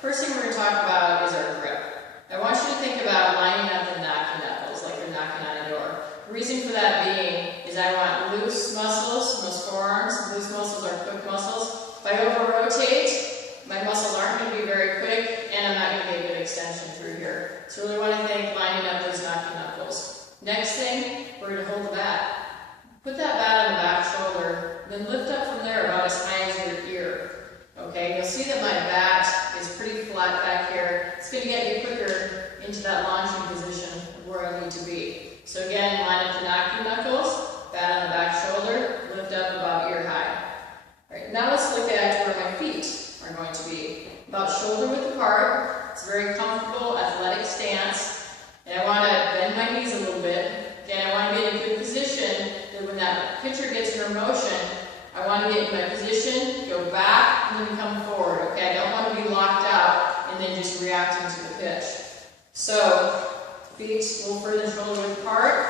First thing we're going to talk about is our grip. I want you to think about lining up and knocking knuckles like you're knocking on a door. The reason for that being is I want loose muscles, most forearms. Loose muscles are quick muscles. If I over-rotate, my muscles aren't going to be very quick, and I'm not going to get good extension through here. So really want to think lining up those knocking knuckles. Next thing, we're going to hold the bat. Put that bat on the back shoulder, then lift up from there about as high as your ear. Okay, you'll see that my bat is pretty flat back here. It's going to get me quicker into that launching position of where I need to be. So again, line up the knocking knuckles, bat on the back shoulder, lift up about ear high. All right, now let's look at where my feet are going to be. About shoulder width apart. It's a very comfortable, athletic stance. And I want to bend my knees a little bit. Again, I want to get in a good position that when that pitcher gets in her motion, I want to get in my position, go back, and then come forward. Okay, I don't want to be locked out and then just reacting to the pitch. So, feet a little further than shoulder width apart,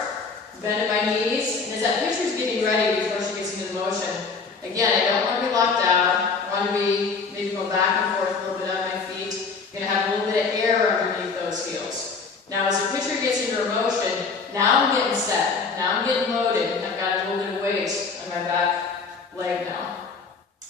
bend at my knees, and as that pitcher's getting ready before she gets into the motion, again, I don't want to be locked out. I want to be maybe go back and forth a little bit on my feet. I'm going to have a little bit of air underneath those heels. Now, as the pitcher gets into her motion, now I'm getting set. Now I'm getting loaded. I've got a little bit of weight on my back leg now.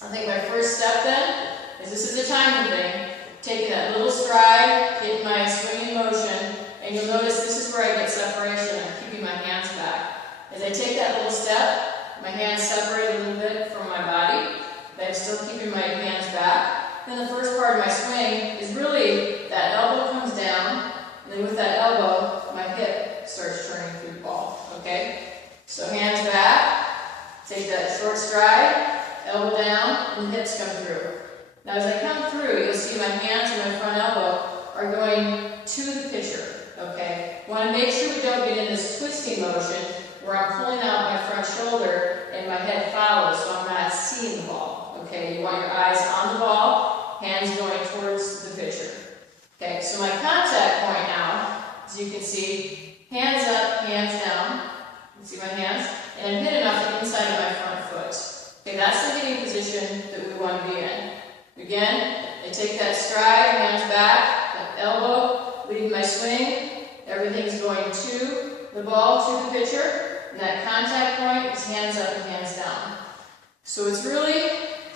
I think my first step then is this is a timing thing. Taking that little stride, getting my swinging motion, and you'll notice this is where I get separation. I'm keeping my hands back. As I take that little step, my hands separate a little bit from my body, but I'm still keeping my hands back. Then the first part of my swing is really that elbow comes down, and then with that elbow, my hip starts turning through the ball. Okay? So hands back. Take that short stride, elbow down, and the hips come through. Now as I come through, you'll see my hands and my front elbow are going to the pitcher. Okay? Want to make sure we don't get in this twisting motion where I'm pulling out my front shoulder and my head follows, so I'm not seeing the ball. Okay? You want your eyes on the ball, hands going towards the pitcher. Okay? So my contact point now, as you can see, hands up, hands down. You can see my hands. And I'm hitting off the inside of my front foot. Okay, that's the hitting position that we want to be in. Again, I take that stride, hands back, that elbow, leading my swing. Everything's going to the ball, to the pitcher. And that contact point is hands up and hands down. So it's really,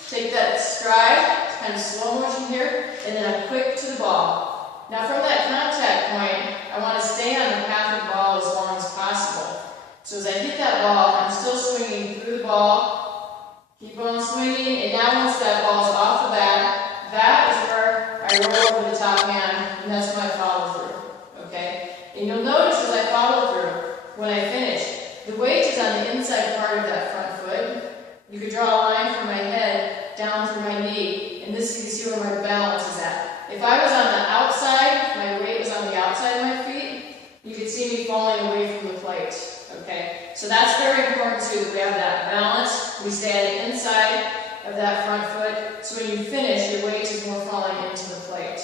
take that stride, it's kind of slow motion here, and then I'm quick to the ball. Now from that contact point, I want to stay on the path of the ball as long as possible. So as I hit that ball, I'm still swinging through the ball, keep on swinging, and now once that ball's off the bat, that is where I roll over the top hand, and that's my follow through, okay? And you'll notice as I follow through, when I finish, the weight is on the inside part of that front foot. You could draw a line from my head down through my knee, and this you can see where my balance is at. If I was on the outside, my weight was on the outside of my feet, you could see me falling away from the plate. Okay, so that's very important too, that we have that balance. We stay on the inside of that front foot, so when you finish, your weight is more falling into the plate.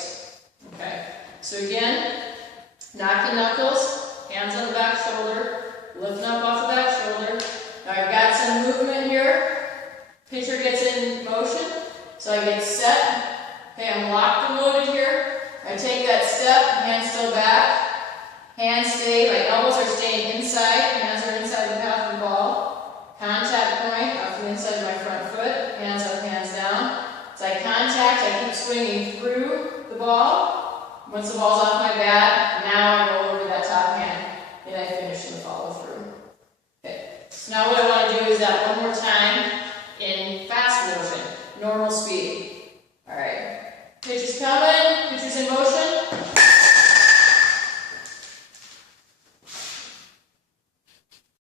Okay, so again, knocking knuckles, hands on the back shoulder, lifting up off the back shoulder. Now I've got some movement here. Pitcher gets in motion, so I get set. Okay, I'm locked and loaded here. I take that step, hands still back. Hands stay, my elbows are staying inside, hands are inside the path of the ball. Contact point off the inside of my front foot, hands up, hands down. As I contact, I keep swinging through the ball. Once the ball's off my bat, now I roll over that top hand, and I finish in the follow through. Okay, so now what I want to do is that one more time in fast motion, normal speed. Alright, pitch is coming, pitcher's in motion.